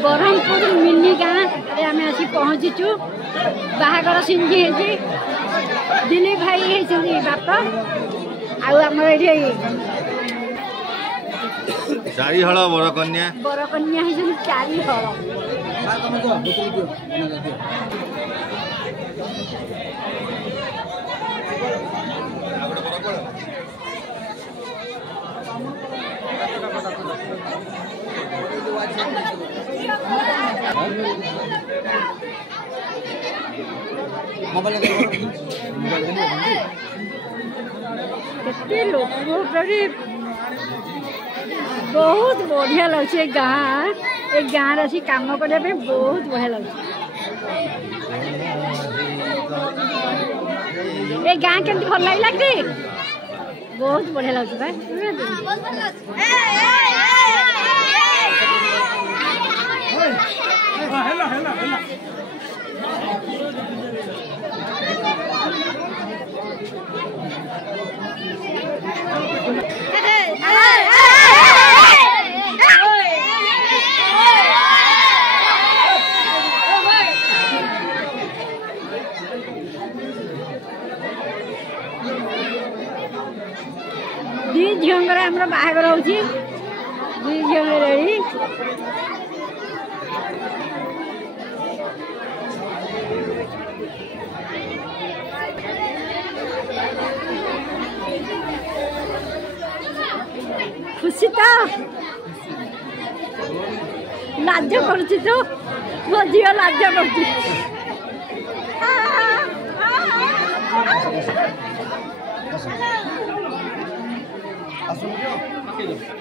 Brahmapur mini गाँव आम आसी पहुँचीचु बाहागर सिंजी दिलीप भाई होती बाप आम चारि हल बरकन्या होती 4 हल केते लोक बहुत बढ़िया लगे गाँ गाँव आसी काम करने बहुत बढ़िया लगे गाँ केमती भल लगे बहुत बढ़िया लगे दी झीर आम बाहागर हो दी झील रेडी खुशी तो लाज कर मो झी लाज कर